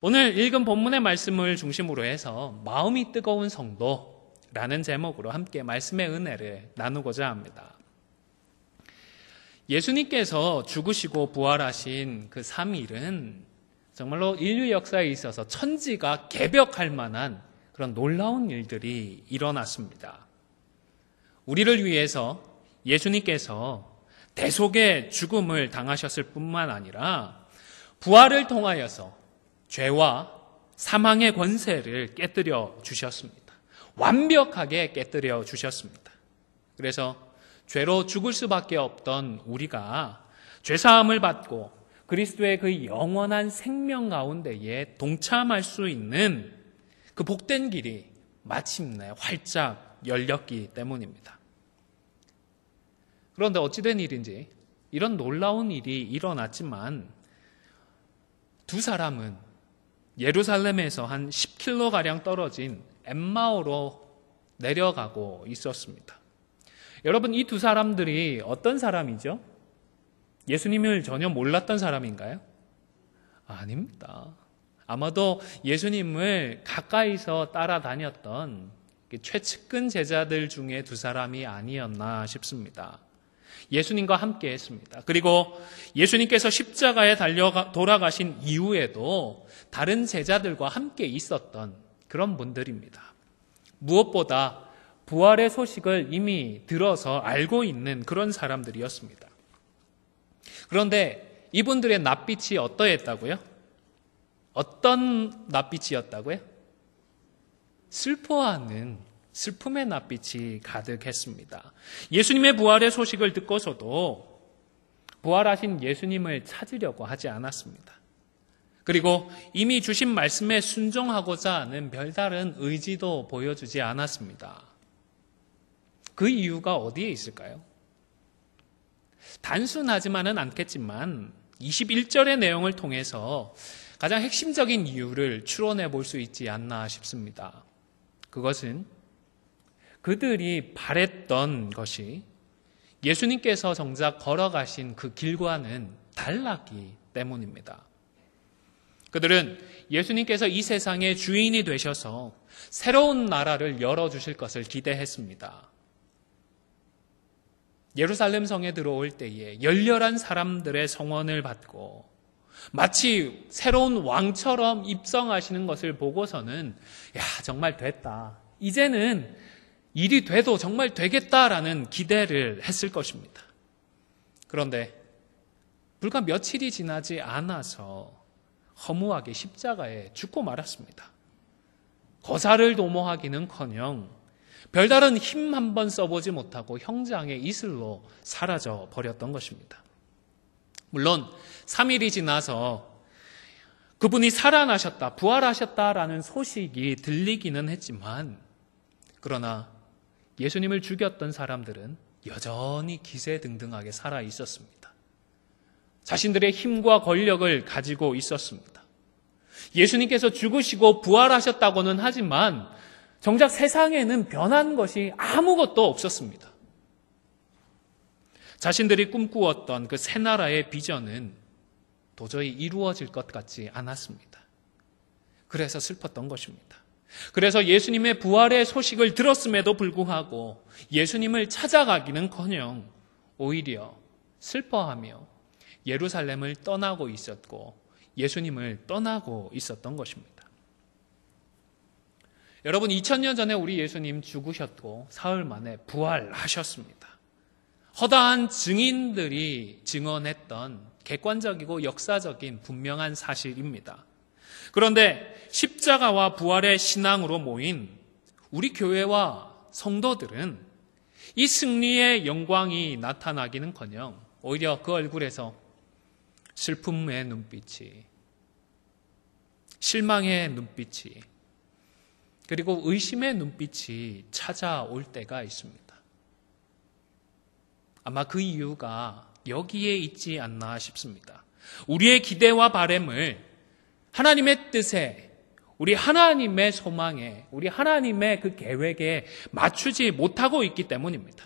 오늘 읽은 본문의 말씀을 중심으로 해서 마음이 뜨거운 성도라는 제목으로 함께 말씀의 은혜를 나누고자 합니다. 예수님께서 죽으시고 부활하신 그 3일은 정말로 인류 역사에 있어서 천지가 개벽할 만한 그런 놀라운 일들이 일어났습니다. 우리를 위해서 예수님께서 대속의 죽음을 당하셨을 뿐만 아니라 부활을 통하여서 죄와 사망의 권세를 깨뜨려 주셨습니다. 완벽하게 깨뜨려 주셨습니다. 그래서 죄로 죽을 수밖에 없던 우리가 죄사함을 받고 그리스도의 그 영원한 생명 가운데에 동참할 수 있는 그 복된 길이 마침내 활짝 열렸기 때문입니다. 그런데 어찌된 일인지 이런 놀라운 일이 일어났지만 두 사람은 예루살렘에서 한 10km가량 떨어진 엠마오로 내려가고 있었습니다. 여러분, 이 두 사람들이 어떤 사람이죠? 예수님을 전혀 몰랐던 사람인가요? 아닙니다. 아마도 예수님을 가까이서 따라다녔던 최측근 제자들 중에 두 사람이 아니었나 싶습니다. 예수님과 함께 했습니다. 그리고 예수님께서 십자가에 돌아가신 이후에도 다른 제자들과 함께 있었던 그런 분들입니다. 무엇보다 부활의 소식을 이미 들어서 알고 있는 그런 사람들이었습니다. 그런데 이분들의 낯빛이 어떠했다고요? 어떤 낯빛이었다고요? 슬퍼하는 슬픔의 낯빛이 가득했습니다. 예수님의 부활의 소식을 듣고서도 부활하신 예수님을 찾으려고 하지 않았습니다. 그리고 이미 주신 말씀에 순종하고자 하는 별다른 의지도 보여주지 않았습니다. 그 이유가 어디에 있을까요? 단순하지만은 않겠지만 21절의 내용을 통해서 가장 핵심적인 이유를 추론해 볼 수 있지 않나 싶습니다. 그것은 그들이 바랬던 것이 예수님께서 정작 걸어가신 그 길과는 달랐기 때문입니다. 그들은 예수님께서 이 세상의 주인이 되셔서 새로운 나라를 열어주실 것을 기대했습니다. 예루살렘 성에 들어올 때에 열렬한 사람들의 성원을 받고 마치 새로운 왕처럼 입성하시는 것을 보고서는 야, 정말 됐다. 이제는 일이 돼도 정말 되겠다라는 기대를 했을 것입니다. 그런데 불과 며칠이 지나지 않아서 허무하게 십자가에 죽고 말았습니다. 거사를 도모하기는커녕 별다른 힘 한번 써보지 못하고 형장의 이슬로 사라져 버렸던 것입니다. 물론 3일이 지나서 그분이 살아나셨다, 부활하셨다라는 소식이 들리기는 했지만 그러나 예수님을 죽였던 사람들은 여전히 기세등등하게 살아 있었습니다. 자신들의 힘과 권력을 가지고 있었습니다. 예수님께서 죽으시고 부활하셨다고는 하지만 정작 세상에는 변한 것이 아무것도 없었습니다. 자신들이 꿈꾸었던 그 새 나라의 비전은 도저히 이루어질 것 같지 않았습니다. 그래서 슬펐던 것입니다. 그래서 예수님의 부활의 소식을 들었음에도 불구하고 예수님을 찾아가기는커녕 오히려 슬퍼하며 예루살렘을 떠나고 있었고 예수님을 떠나고 있었던 것입니다. 여러분, 2000년 전에 우리 예수님 죽으셨고 사흘 만에 부활하셨습니다. 허다한 증인들이 증언했던 객관적이고 역사적인 분명한 사실입니다. 그런데 십자가와 부활의 신앙으로 모인 우리 교회와 성도들은 이 승리의 영광이 나타나기는커녕 오히려 그 얼굴에서 슬픔의 눈빛이, 실망의 눈빛이, 그리고 의심의 눈빛이 찾아올 때가 있습니다. 아마 그 이유가 여기에 있지 않나 싶습니다. 우리의 기대와 바램을 하나님의 뜻에, 우리 하나님의 소망에, 우리 하나님의 그 계획에 맞추지 못하고 있기 때문입니다.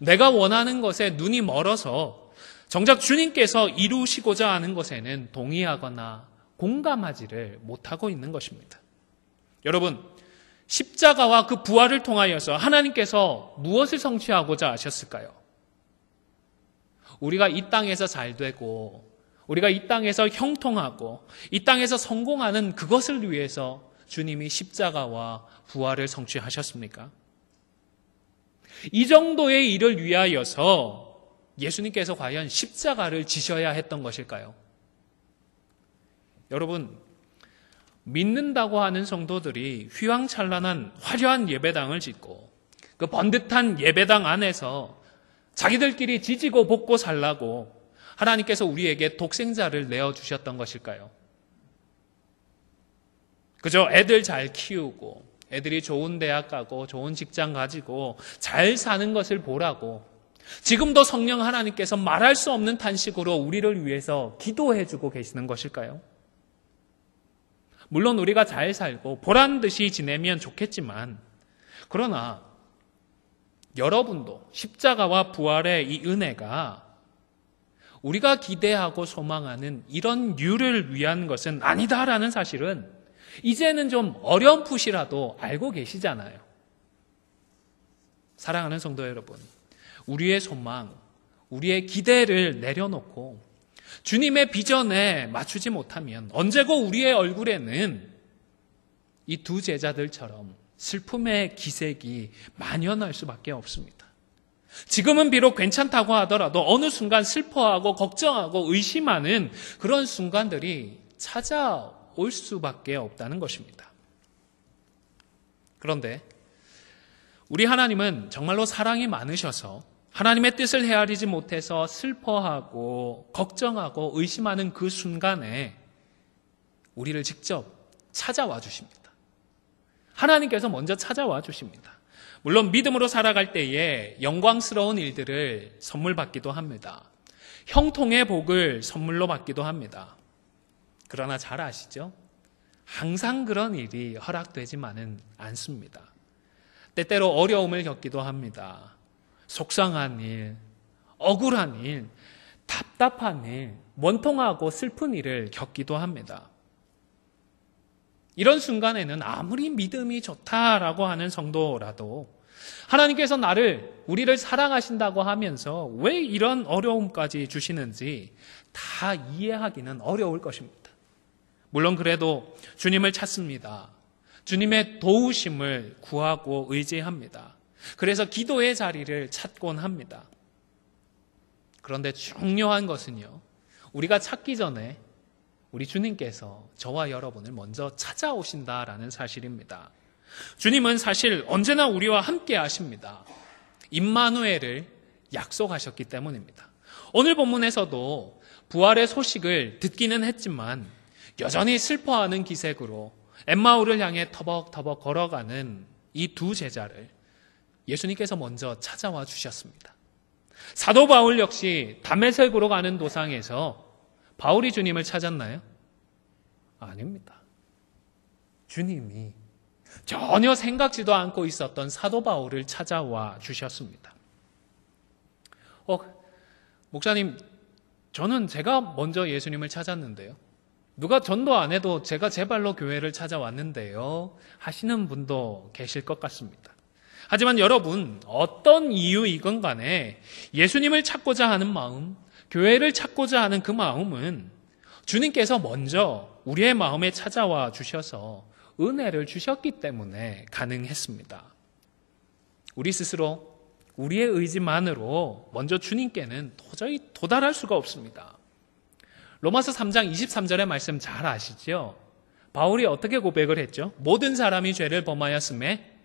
내가 원하는 것에 눈이 멀어서 정작 주님께서 이루시고자 하는 것에는 동의하거나 공감하지를 못하고 있는 것입니다. 여러분, 십자가와 그 부활을 통하여서 하나님께서 무엇을 성취하고자 하셨을까요? 우리가 이 땅에서 잘 되고 우리가 이 땅에서 형통하고 이 땅에서 성공하는 그것을 위해서 주님이 십자가와 부활을 성취하셨습니까? 이 정도의 일을 위하여서 예수님께서 과연 십자가를 지셔야 했던 것일까요? 여러분, 믿는다고 하는 성도들이 휘황찬란한 화려한 예배당을 짓고 그 번듯한 예배당 안에서 자기들끼리 지지고 볶고 살라고 하나님께서 우리에게 독생자를 내어주셨던 것일까요? 그저 애들 잘 키우고 애들이 좋은 대학 가고 좋은 직장 가지고 잘 사는 것을 보라고 지금도 성령 하나님께서 말할 수 없는 탄식으로 우리를 위해서 기도해주고 계시는 것일까요? 물론 우리가 잘 살고 보란듯이 지내면 좋겠지만 그러나 여러분도 십자가와 부활의 이 은혜가 우리가 기대하고 소망하는 이런 류를 위한 것은 아니다라는 사실은 이제는 좀 어렴풋이라도 알고 계시잖아요. 사랑하는 성도 여러분, 우리의 소망, 우리의 기대를 내려놓고 주님의 비전에 맞추지 못하면 언제고 우리의 얼굴에는 이 두 제자들처럼 슬픔의 기색이 만연할 수밖에 없습니다. 지금은 비록 괜찮다고 하더라도 어느 순간 슬퍼하고 걱정하고 의심하는 그런 순간들이 찾아올 수밖에 없다는 것입니다. 그런데 우리 하나님은 정말로 사랑이 많으셔서 하나님의 뜻을 헤아리지 못해서 슬퍼하고 걱정하고 의심하는 그 순간에 우리를 직접 찾아와 주십니다. 하나님께서 먼저 찾아와 주십니다. 물론 믿음으로 살아갈 때에 영광스러운 일들을 선물 받기도 합니다. 형통의 복을 선물로 받기도 합니다. 그러나 잘 아시죠? 항상 그런 일이 허락되지만은 않습니다. 때때로 어려움을 겪기도 합니다. 속상한 일, 억울한 일, 답답한 일, 원통하고 슬픈 일을 겪기도 합니다. 이런 순간에는 아무리 믿음이 좋다라고 하는 성도라도 하나님께서 우리를 사랑하신다고 하면서 왜 이런 어려움까지 주시는지 다 이해하기는 어려울 것입니다. 물론 그래도 주님을 찾습니다. 주님의 도우심을 구하고 의지합니다. 그래서 기도의 자리를 찾곤 합니다. 그런데 중요한 것은요, 우리가 찾기 전에 우리 주님께서 저와 여러분을 먼저 찾아오신다라는 사실입니다. 주님은 사실 언제나 우리와 함께 하십니다. 임마누엘을 약속하셨기 때문입니다. 오늘 본문에서도 부활의 소식을 듣기는 했지만 여전히 슬퍼하는 기색으로 엠마오를 향해 터벅터벅 걸어가는 이 두 제자를 예수님께서 먼저 찾아와 주셨습니다. 사도 바울 역시 다메섹으로 가는 도상에서 바울이 주님을 찾았나요? 아닙니다. 주님이 전혀 생각지도 않고 있었던 사도 바울을 찾아와 주셨습니다. 목사님, 저는 제가 먼저 예수님을 찾았는데요. 누가 전도 안 해도 제가 제 발로 교회를 찾아왔는데요. 하시는 분도 계실 것 같습니다. 하지만 여러분, 어떤 이유이건 간에 예수님을 찾고자 하는 마음, 교회를 찾고자 하는 그 마음은 주님께서 먼저 우리의 마음에 찾아와 주셔서 은혜를 주셨기 때문에 가능했습니다. 우리 스스로 우리의 의지만으로 먼저 주님께는 도저히 도달할 수가 없습니다. 로마서 3장 23절의 말씀 잘 아시죠? 바울이 어떻게 고백을 했죠? 모든 사람이 죄를 범하였음에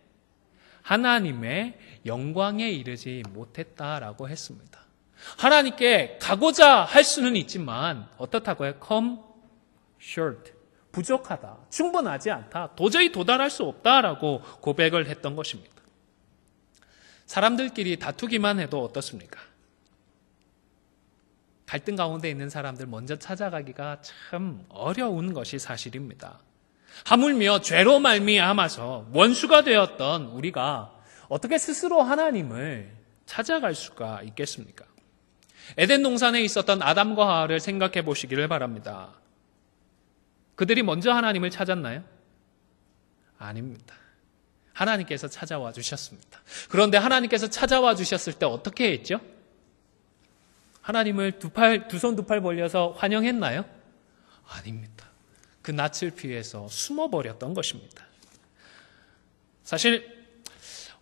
하나님의 영광에 이르지 못했다라고 했습니다. 하나님께 가고자 할 수는 있지만 어떻다고요? come short, 부족하다, 충분하지 않다, 도저히 도달할 수 없다라고 고백을 했던 것입니다. 사람들끼리 다투기만 해도 어떻습니까? 갈등 가운데 있는 사람들 먼저 찾아가기가 참 어려운 것이 사실입니다. 하물며 죄로 말미암아서 원수가 되었던 우리가 어떻게 스스로 하나님을 찾아갈 수가 있겠습니까? 에덴 동산에 있었던 아담과 하와를 생각해 보시기를 바랍니다. 그들이 먼저 하나님을 찾았나요? 아닙니다. 하나님께서 찾아와 주셨습니다. 그런데 하나님께서 찾아와 주셨을 때 어떻게 했죠? 하나님을 두 손 두 팔 벌려서 환영했나요? 아닙니다. 그 낯을 피해서 숨어버렸던 것입니다. 사실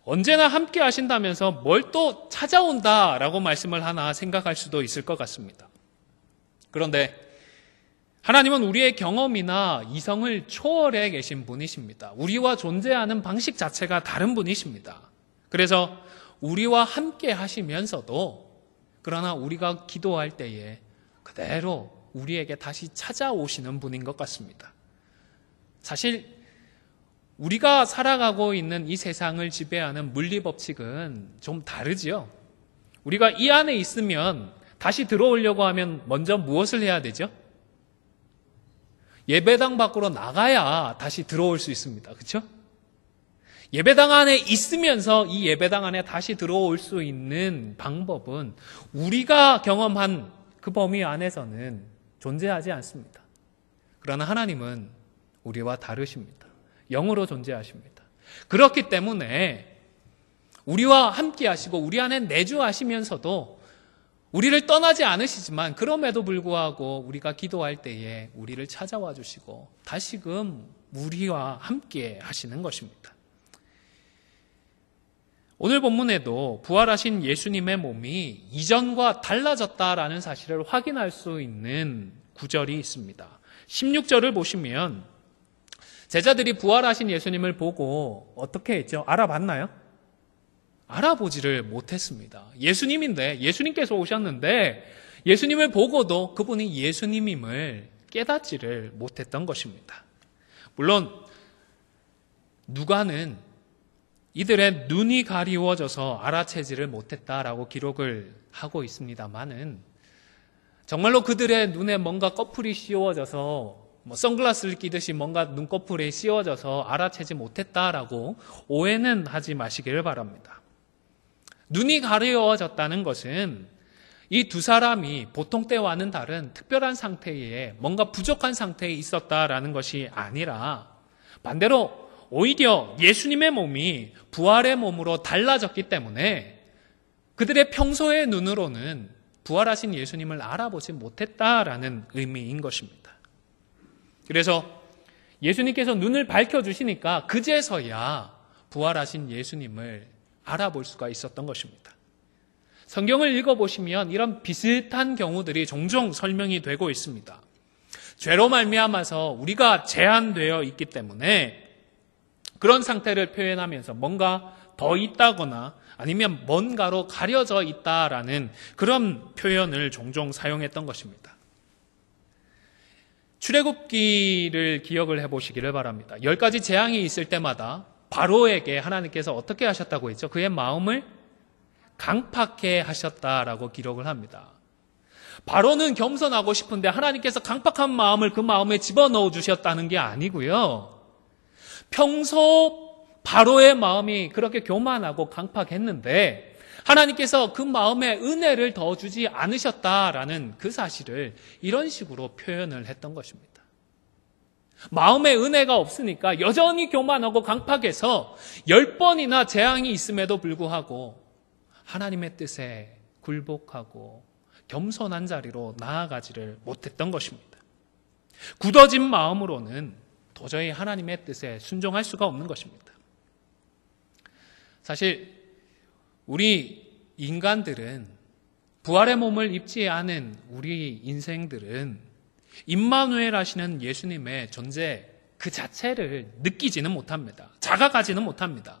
언제나 함께 하신다면서 뭘 또 찾아온다라고 말씀을 하나 생각할 수도 있을 것 같습니다. 그런데 하나님은 우리의 경험이나 이성을 초월해 계신 분이십니다. 우리와 존재하는 방식 자체가 다른 분이십니다. 그래서 우리와 함께 하시면서도 그러나 우리가 기도할 때에 그대로 우리에게 다시 찾아오시는 분인 것 같습니다. 사실 우리가 살아가고 있는 이 세상을 지배하는 물리법칙은 좀 다르지요. 우리가 이 안에 있으면 다시 들어오려고 하면 먼저 무엇을 해야 되죠? 예배당 밖으로 나가야 다시 들어올 수 있습니다. 그렇죠? 예배당 안에 있으면서 이 예배당 안에 다시 들어올 수 있는 방법은 우리가 경험한 그 범위 안에서는 존재하지 않습니다. 그러나 하나님은 우리와 다르십니다. 영으로 존재하십니다. 그렇기 때문에 우리와 함께 하시고 우리 안에 내주하시면서도 우리를 떠나지 않으시지만 그럼에도 불구하고 우리가 기도할 때에 우리를 찾아와 주시고 다시금 우리와 함께 하시는 것입니다. 오늘 본문에도 부활하신 예수님의 몸이 이전과 달라졌다라는 사실을 확인할 수 있는 구절이 있습니다. 16절을 보시면 제자들이 부활하신 예수님을 보고 어떻게 했죠? 알아봤나요? 알아보지를 못했습니다. 예수님인데, 예수님께서 오셨는데 예수님을 보고도 그분이 예수님임을 깨닫지를 못했던 것입니다. 물론 누가는 이들의 눈이 가리워져서 알아채지를 못했다라고 기록을 하고 있습니다만은 정말로 그들의 눈에 뭔가 꺼풀이 씌워져서 선글라스를 끼듯이 뭔가 눈꺼풀에 씌워져서 알아채지 못했다라고 오해는 하지 마시기를 바랍니다. 눈이 가려워졌다는 것은 이 두 사람이 보통 때와는 다른 특별한 상태에 뭔가 부족한 상태에 있었다라는 것이 아니라 반대로 오히려 예수님의 몸이 부활의 몸으로 달라졌기 때문에 그들의 평소의 눈으로는 부활하신 예수님을 알아보지 못했다라는 의미인 것입니다. 그래서 예수님께서 눈을 밝혀주시니까 그제서야 부활하신 예수님을 알아볼 수가 있었던 것입니다. 성경을 읽어보시면 이런 비슷한 경우들이 종종 설명이 되고 있습니다. 죄로 말미암아서 우리가 제한되어 있기 때문에 그런 상태를 표현하면서 뭔가 더 있다거나 아니면 뭔가로 가려져 있다라는 그런 표현을 종종 사용했던 것입니다. 출애굽기를 기억을 해보시기를 바랍니다. 10가지 재앙이 있을 때마다 바로에게 하나님께서 어떻게 하셨다고 했죠? 그의 마음을 강팍해 하셨다라고 기록을 합니다. 바로는 겸손하고 싶은데 하나님께서 강팍한 마음을 그 마음에 집어넣어 주셨다는 게 아니고요. 평소 바로의 마음이 그렇게 교만하고 강팍했는데 하나님께서 그 마음에 은혜를 더 주지 않으셨다라는 그 사실을 이런 식으로 표현을 했던 것입니다. 마음에 은혜가 없으니까 여전히 교만하고 강팍해서 10번이나 재앙이 있음에도 불구하고 하나님의 뜻에 굴복하고 겸손한 자리로 나아가지를 못했던 것입니다. 굳어진 마음으로는 도저히 하나님의 뜻에 순종할 수가 없는 것입니다. 사실 우리 인간들은 부활의 몸을 입지 않은 우리 인생들은 임마누엘 하시는 예수님의 존재 그 자체를 느끼지는 못합니다. 자각하지는 못합니다.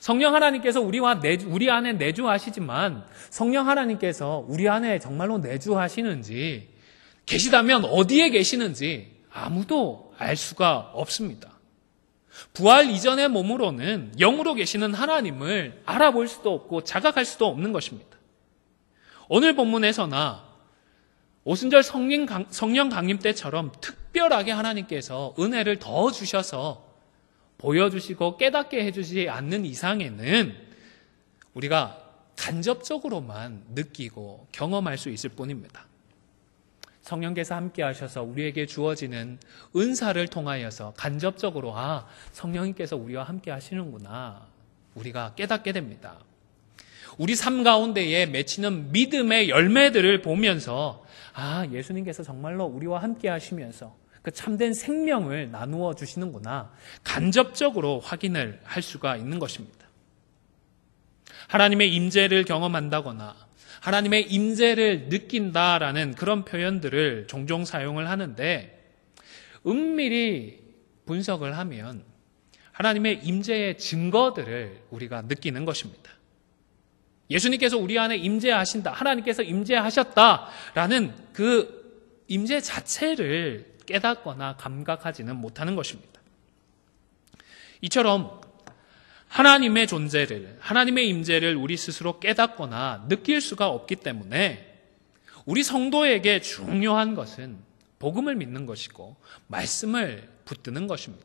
성령 하나님께서 우리 안에 내주하시지만 성령 하나님께서 우리 안에 정말로 내주하시는지 계시다면 어디에 계시는지 아무도 알 수가 없습니다. 부활 이전의 몸으로는 영으로 계시는 하나님을 알아볼 수도 없고 자각할 수도 없는 것입니다. 오늘 본문에서나 오순절 성령 강림 때처럼 특별하게 하나님께서 은혜를 더 주셔서 보여주시고 깨닫게 해주지 않는 이상에는 우리가 간접적으로만 느끼고 경험할 수 있을 뿐입니다. 성령께서 함께 하셔서 우리에게 주어지는 은사를 통하여서 간접적으로 성령님께서 우리와 함께 하시는구나 우리가 깨닫게 됩니다. 우리 삶 가운데에 맺히는 믿음의 열매들을 보면서 예수님께서 정말로 우리와 함께 하시면서 그 참된 생명을 나누어 주시는구나 간접적으로 확인을 할 수가 있는 것입니다. 하나님의 임재를 경험한다거나 하나님의 임재를 느낀다라는 그런 표현들을 종종 사용을 하는데 은밀히 분석을 하면 하나님의 임재의 증거들을 우리가 느끼는 것입니다. 예수님께서 우리 안에 임재하신다, 하나님께서 임재하셨다라는 그 임재 자체를 깨닫거나 감각하지는 못하는 것입니다. 이처럼 하나님의 존재를, 하나님의 임재를 우리 스스로 깨닫거나 느낄 수가 없기 때문에 우리 성도에게 중요한 것은 복음을 믿는 것이고 말씀을 붙드는 것입니다.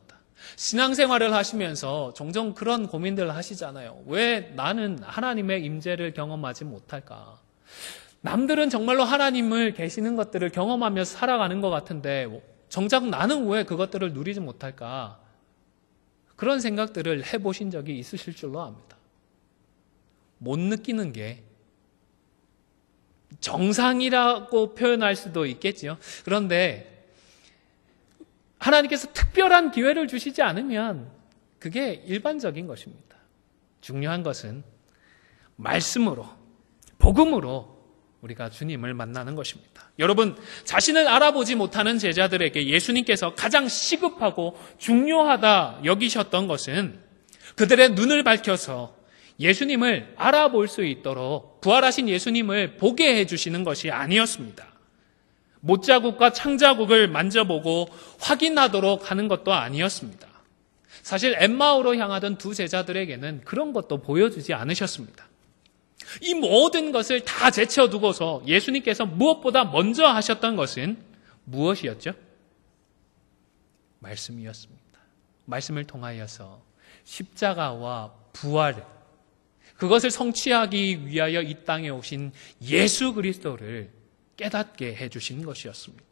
신앙생활을 하시면서 종종 그런 고민들을 하시잖아요. 왜 나는 하나님의 임재를 경험하지 못할까? 남들은 정말로 하나님을 계시는 것들을 경험하면서 살아가는 것 같은데 정작 나는 왜 그것들을 누리지 못할까? 그런 생각들을 해보신 적이 있으실 줄로 압니다. 못 느끼는 게 정상이라고 표현할 수도 있겠지요. 그런데 하나님께서 특별한 기회를 주시지 않으면 그게 일반적인 것입니다. 중요한 것은 말씀으로, 복음으로 우리가 주님을 만나는 것입니다. 여러분, 자신을 알아보지 못하는 제자들에게 예수님께서 가장 시급하고 중요하다 여기셨던 것은 그들의 눈을 밝혀서 예수님을 알아볼 수 있도록 부활하신 예수님을 보게 해주시는 것이 아니었습니다. 못자국과 창자국을 만져보고 확인하도록 하는 것도 아니었습니다. 사실 엠마오로 향하던 두 제자들에게는 그런 것도 보여주지 않으셨습니다. 이 모든 것을 다 제쳐두고서 예수님께서 무엇보다 먼저 하셨던 것은 무엇이었죠? 말씀이었습니다. 말씀을 통하여서 십자가와 부활, 그것을 성취하기 위하여 이 땅에 오신 예수 그리스도를 깨닫게 해주신 것이었습니다.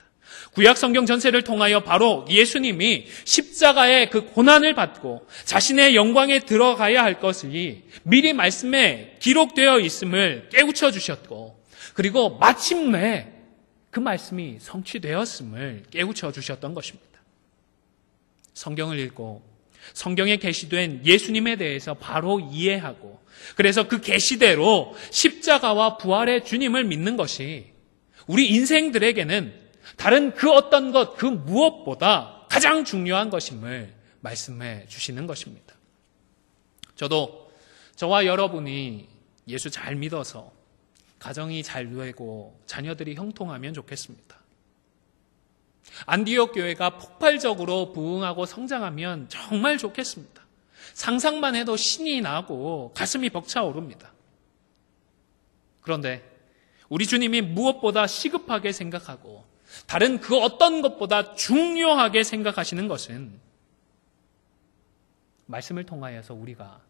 구약 성경 전체를 통하여 바로 예수님이 십자가의 그 고난을 받고 자신의 영광에 들어가야 할 것이 미리 말씀에 기록되어 있음을 깨우쳐 주셨고, 그리고 마침내 그 말씀이 성취되었음을 깨우쳐 주셨던 것입니다. 성경을 읽고 성경에 계시된 예수님에 대해서 바로 이해하고, 그래서 그 계시대로 십자가와 부활의 주님을 믿는 것이 우리 인생들에게는 다른 그 어떤 것, 그 무엇보다 가장 중요한 것임을 말씀해 주시는 것입니다. 저도 저와 여러분이 예수 잘 믿어서 가정이 잘 되고 자녀들이 형통하면 좋겠습니다. 안디옥 교회가 폭발적으로 부흥하고 성장하면 정말 좋겠습니다. 상상만 해도 신이 나고 가슴이 벅차오릅니다. 그런데 우리 주님이 무엇보다 시급하게 생각하고 다른 그 어떤 것보다 중요하게 생각하시는 것은 말씀을 통하여서 우리가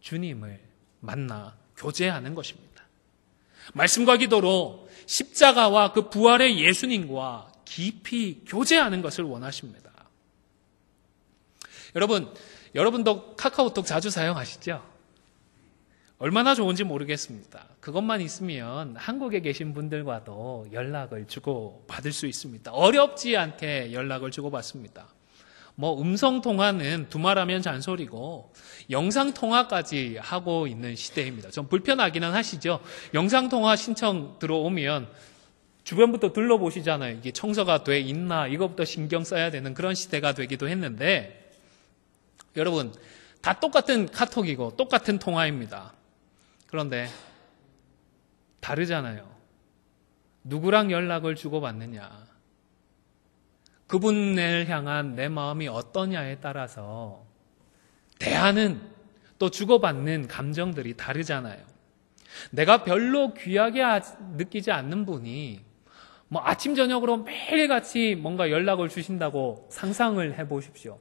주님을 만나 교제하는 것입니다. 말씀과 기도로 십자가와 그 부활의 예수님과 깊이 교제하는 것을 원하십니다. 여러분도 카카오톡 자주 사용하시죠? 얼마나 좋은지 모르겠습니다. 그것만 있으면 한국에 계신 분들과도 연락을 주고받을 수 있습니다. 어렵지 않게 연락을 주고받습니다. 음성통화는 두말하면 잔소리고 영상통화까지 하고 있는 시대입니다. 좀 불편하기는 하시죠? 영상통화 신청 들어오면 주변부터 둘러보시잖아요. 이게 청소가 돼 있나, 이것부터 신경 써야 되는 그런 시대가 되기도 했는데, 여러분, 다 똑같은 카톡이고 똑같은 통화입니다. 그런데 다르잖아요. 누구랑 연락을 주고받느냐, 그분을 향한 내 마음이 어떠냐에 따라서 대하는, 또 주고받는 감정들이 다르잖아요. 내가 별로 귀하게 느끼지 않는 분이 아침 저녁으로 매일같이 뭔가 연락을 주신다고 상상을 해보십시오.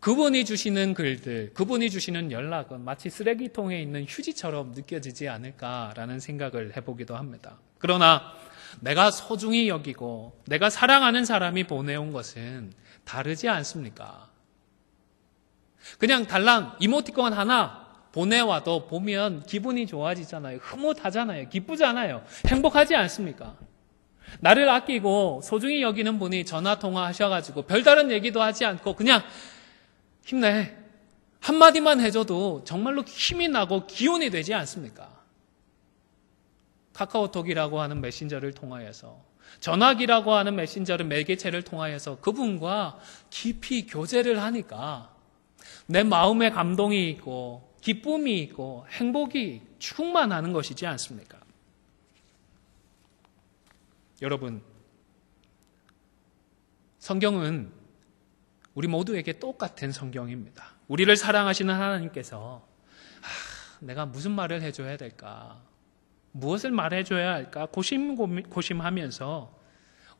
그분이 주시는 글들, 그분이 주시는 연락은 마치 쓰레기통에 있는 휴지처럼 느껴지지 않을까라는 생각을 해보기도 합니다. 그러나 내가 소중히 여기고 내가 사랑하는 사람이 보내온 것은 다르지 않습니까? 그냥 달랑 이모티콘 하나 보내와도 보면 기분이 좋아지잖아요. 흐뭇하잖아요. 기쁘잖아요. 행복하지 않습니까? 나를 아끼고 소중히 여기는 분이 전화 통화하셔가지고 별다른 얘기도 하지 않고 그냥 힘내 한마디만 해줘도 정말로 힘이 나고 기운이 되지 않습니까? 카카오톡이라고 하는 메신저를 통하여서, 전화기라고 하는 메신저를 매개체를 통하여서 그분과 깊이 교제를 하니까 내 마음에 감동이 있고 기쁨이 있고 행복이 충만하는 것이지 않습니까? 여러분, 성경은 우리 모두에게 똑같은 성경입니다. 우리를 사랑하시는 하나님께서 내가 무슨 말을 해줘야 될까? 무엇을 말해줘야 할까? 고심하면서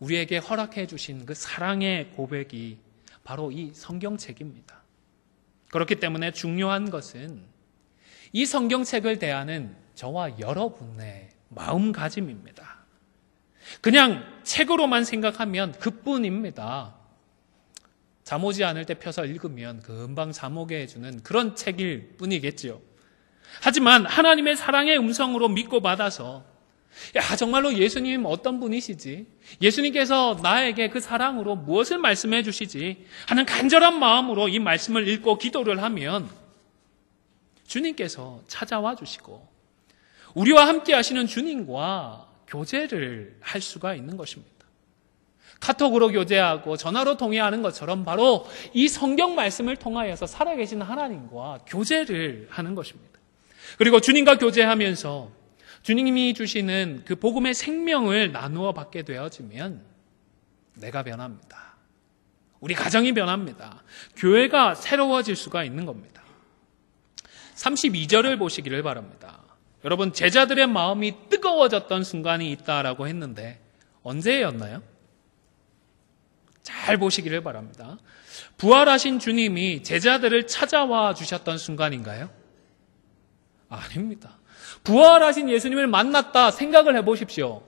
우리에게 허락해 주신 그 사랑의 고백이 바로 이 성경책입니다. 그렇기 때문에 중요한 것은 이 성경책을 대하는 저와 여러분의 마음가짐입니다. 그냥 책으로만 생각하면 그뿐입니다. 잠 오지 않을 때 펴서 읽으면 금방 잠 오게 해주는 그런 책일 뿐이겠죠. 하지만 하나님의 사랑의 음성으로 믿고 받아서 정말로 예수님 어떤 분이시지? 예수님께서 나에게 그 사랑으로 무엇을 말씀해 주시지? 하는 간절한 마음으로 이 말씀을 읽고 기도를 하면 주님께서 찾아와 주시고 우리와 함께 하시는 주님과 교제를 할 수가 있는 것입니다. 카톡으로 교제하고 전화로 통화하는 것처럼 바로 이 성경 말씀을 통하여서 살아계신 하나님과 교제를 하는 것입니다. 그리고 주님과 교제하면서 주님이 주시는 그 복음의 생명을 나누어 받게 되어지면 내가 변합니다. 우리 가정이 변합니다. 교회가 새로워질 수가 있는 겁니다. 32절을 보시기를 바랍니다. 여러분, 제자들의 마음이 뜨거워졌던 순간이 있다라고 했는데 언제였나요? 잘 보시기를 바랍니다. 부활하신 주님이 제자들을 찾아와 주셨던 순간인가요? 아닙니다. 부활하신 예수님을 만났다 생각을 해보십시오.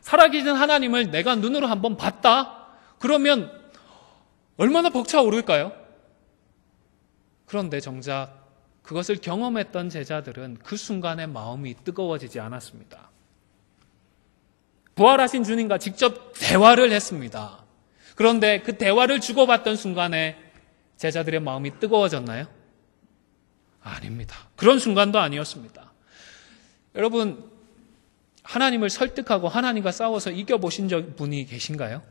살아계신 하나님을 내가 눈으로 한번 봤다? 그러면 얼마나 벅차오를까요? 그런데 정작 그것을 경험했던 제자들은 그 순간에 마음이 뜨거워지지 않았습니다. 부활하신 주님과 직접 대화를 했습니다. 그런데 그 대화를 주고받던 순간에 제자들의 마음이 뜨거워졌나요? 아닙니다. 그런 순간도 아니었습니다. 여러분, 하나님을 설득하고 하나님과 싸워서 이겨보신 분이 계신가요?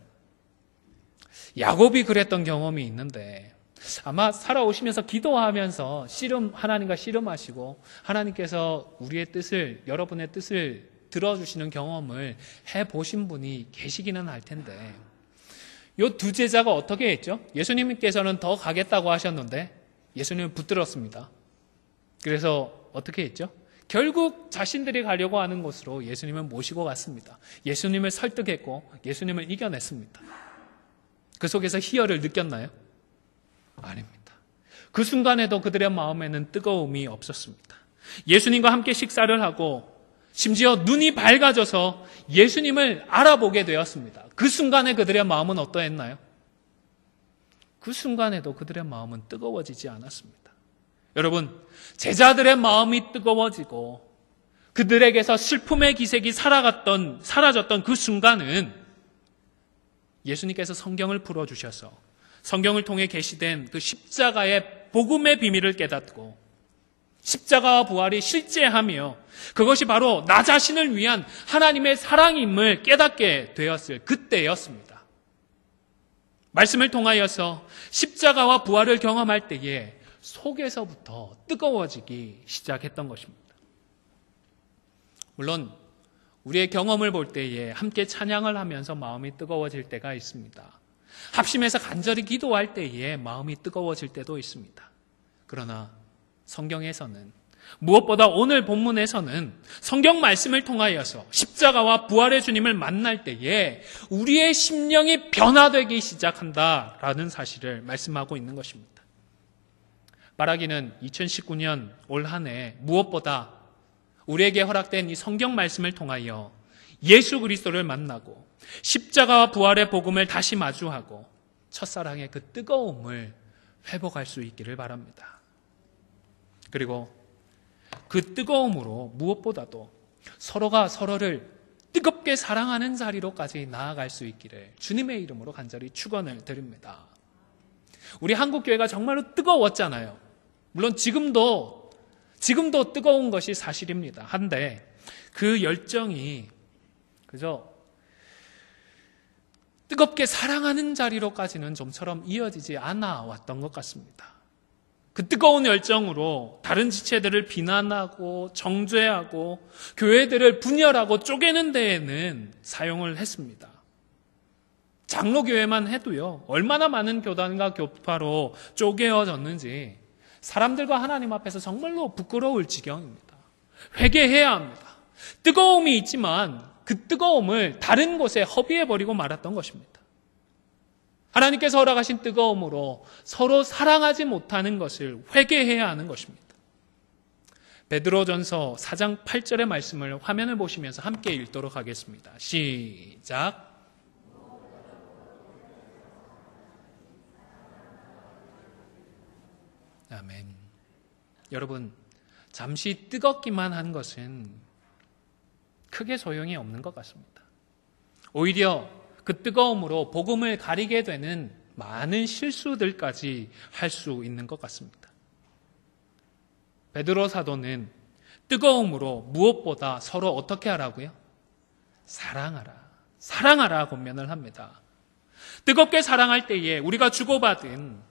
야곱이 그랬던 경험이 있는데 아마 살아오시면서 기도하면서 하나님과 씨름하시고 하나님께서 우리의 뜻을, 여러분의 뜻을 들어주시는 경험을 해보신 분이 계시기는 할 텐데 이 두 제자가 어떻게 했죠? 예수님께서는 더 가겠다고 하셨는데 예수님은 붙들었습니다. 그래서 어떻게 했죠? 결국 자신들이 가려고 하는 곳으로 예수님을 모시고 갔습니다. 예수님을 설득했고 예수님을 이겨냈습니다. 그 속에서 희열을 느꼈나요? 아닙니다. 그 순간에도 그들의 마음에는 뜨거움이 없었습니다. 예수님과 함께 식사를 하고 심지어 눈이 밝아져서 예수님을 알아보게 되었습니다. 그 순간에 그들의 마음은 어떠했나요? 그 순간에도 그들의 마음은 뜨거워지지 않았습니다. 여러분, 제자들의 마음이 뜨거워지고 그들에게서 슬픔의 기색이 사라졌던 그 순간은 예수님께서 성경을 풀어주셔서 성경을 통해 계시된 그 십자가의 복음의 비밀을 깨닫고 십자가와 부활이 실제하며 그것이 바로 나 자신을 위한 하나님의 사랑임을 깨닫게 되었을 그때였습니다. 말씀을 통하여서 십자가와 부활을 경험할 때에 속에서부터 뜨거워지기 시작했던 것입니다. 물론 우리의 경험을 볼 때에 함께 찬양을 하면서 마음이 뜨거워질 때가 있습니다. 합심해서 간절히 기도할 때에 마음이 뜨거워질 때도 있습니다. 그러나 성경에서는 무엇보다 오늘 본문에서는 성경 말씀을 통하여서 십자가와 부활의 주님을 만날 때에 우리의 심령이 변화되기 시작한다라는 사실을 말씀하고 있는 것입니다. 말하기는 2019년 올 한 해 무엇보다 우리에게 허락된 이 성경 말씀을 통하여 예수 그리스도를 만나고 십자가와 부활의 복음을 다시 마주하고 첫사랑의 그 뜨거움을 회복할 수 있기를 바랍니다. 그리고 그 뜨거움으로 무엇보다도 서로가 서로를 뜨겁게 사랑하는 자리로까지 나아갈 수 있기를 주님의 이름으로 간절히 축원을 드립니다. 우리 한국교회가 정말로 뜨거웠잖아요. 물론 지금도 뜨거운 것이 사실입니다. 한데 그 열정이 그저 뜨겁게 사랑하는 자리로까지는 좀처럼 이어지지 않아 왔던 것 같습니다. 그 뜨거운 열정으로 다른 지체들을 비난하고 정죄하고 교회들을 분열하고 쪼개는 데에는 사용을 했습니다. 장로교회만 해도요, 얼마나 많은 교단과 교파로 쪼개어졌는지 사람들과 하나님 앞에서 정말로 부끄러울 지경입니다. 회개해야 합니다. 뜨거움이 있지만 그 뜨거움을 다른 곳에 허비해버리고 말았던 것입니다. 하나님께서 허락하신 뜨거움으로 서로 사랑하지 못하는 것을 회개해야 하는 것입니다. 베드로전서 4장 8절의 말씀을 화면을 보시면서 함께 읽도록 하겠습니다. 시작. 아멘. 여러분, 잠시 뜨겁기만 한 것은 크게 소용이 없는 것 같습니다. 오히려 그 뜨거움으로 복음을 가리게 되는 많은 실수들까지 할 수 있는 것 같습니다. 베드로 사도는 뜨거움으로 무엇보다 서로 어떻게 하라고요? 사랑하라 권면을 합니다. 뜨겁게 사랑할 때에 우리가 주고받은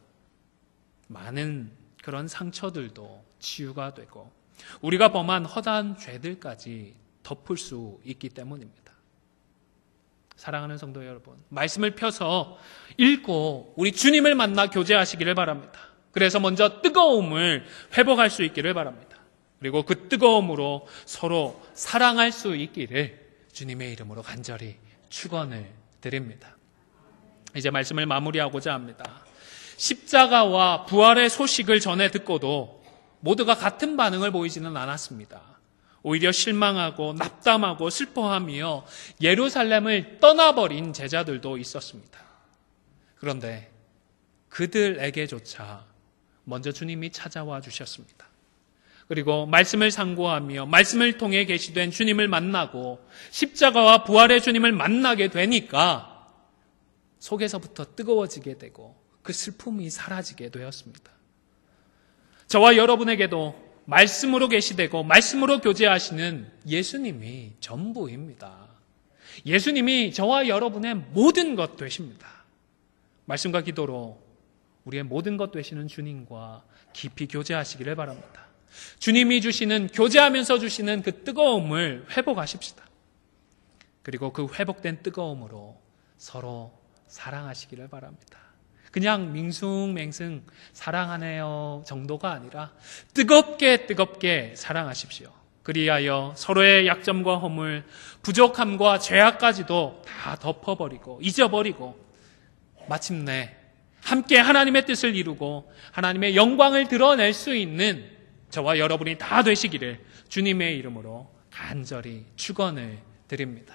많은 그런 상처들도 치유가 되고 우리가 범한 허다한 죄들까지 덮을 수 있기 때문입니다. 사랑하는 성도 여러분, 말씀을 펴서 읽고 우리 주님을 만나 교제하시기를 바랍니다. 그래서 먼저 뜨거움을 회복할 수 있기를 바랍니다. 그리고 그 뜨거움으로 서로 사랑할 수 있기를 주님의 이름으로 간절히 축원을 드립니다. 이제 말씀을 마무리하고자 합니다. 십자가와 부활의 소식을 전해 듣고도 모두가 같은 반응을 보이지는 않았습니다. 오히려 실망하고 납담하고 슬퍼하며 예루살렘을 떠나버린 제자들도 있었습니다. 그런데 그들에게조차 먼저 주님이 찾아와 주셨습니다. 그리고 말씀을 상고하며 말씀을 통해 계시된 주님을 만나고 십자가와 부활의 주님을 만나게 되니까 속에서부터 뜨거워지게 되고 그 슬픔이 사라지게 되었습니다. 저와 여러분에게도 말씀으로 계시되고 말씀으로 교제하시는 예수님이 전부입니다. 예수님이 저와 여러분의 모든 것 되십니다. 말씀과 기도로 우리의 모든 것 되시는 주님과 깊이 교제하시기를 바랍니다. 주님이 주시는, 교제하면서 주시는 그 뜨거움을 회복하십시다. 그리고 그 회복된 뜨거움으로 서로 사랑하시기를 바랍니다. 그냥 밍숭맹숭 사랑하네요 정도가 아니라 뜨겁게 사랑하십시오. 그리하여 서로의 약점과 허물, 부족함과 죄악까지도 다 덮어버리고 잊어버리고 마침내 함께 하나님의 뜻을 이루고 하나님의 영광을 드러낼 수 있는 저와 여러분이 다 되시기를 주님의 이름으로 간절히 축원을 드립니다.